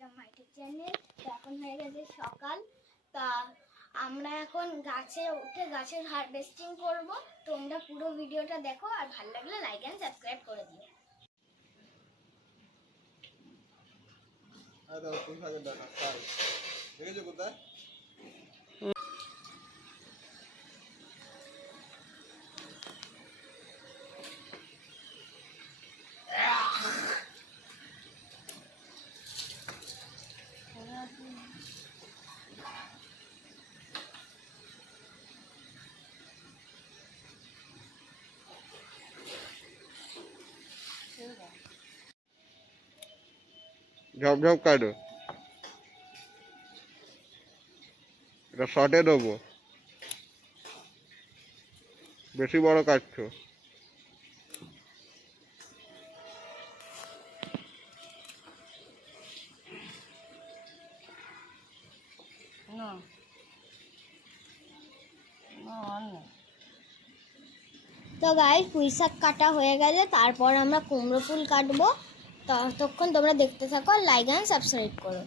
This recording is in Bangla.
Welcome my YouTube channel. তো এখন হয়ে গেছে সকাল, তা আমরা এখন গাছে উঠে গাছের হারভেস্টিং করব। তোমরা পুরো ভিডিওটা দেখো আর ভালো লাগলে লাইক এন্ড সাবস্ক্রাইব করে দিও। আরে কোন শাকের ডাটা তাই দেখেছো কোথায়? ঝপঝপ কাটো, এটা শর্টে দেবো, বেশি বড় কাটছো। তো গাইস, পুঁই শাক কাটা হয়ে গেছে, তারপর আমরা কুমড়ো ফুল কাটবো। ততক্ষণ তোমরা দেখতে থাকো আর লাইক এন্ড সাবস্ক্রাইব করো।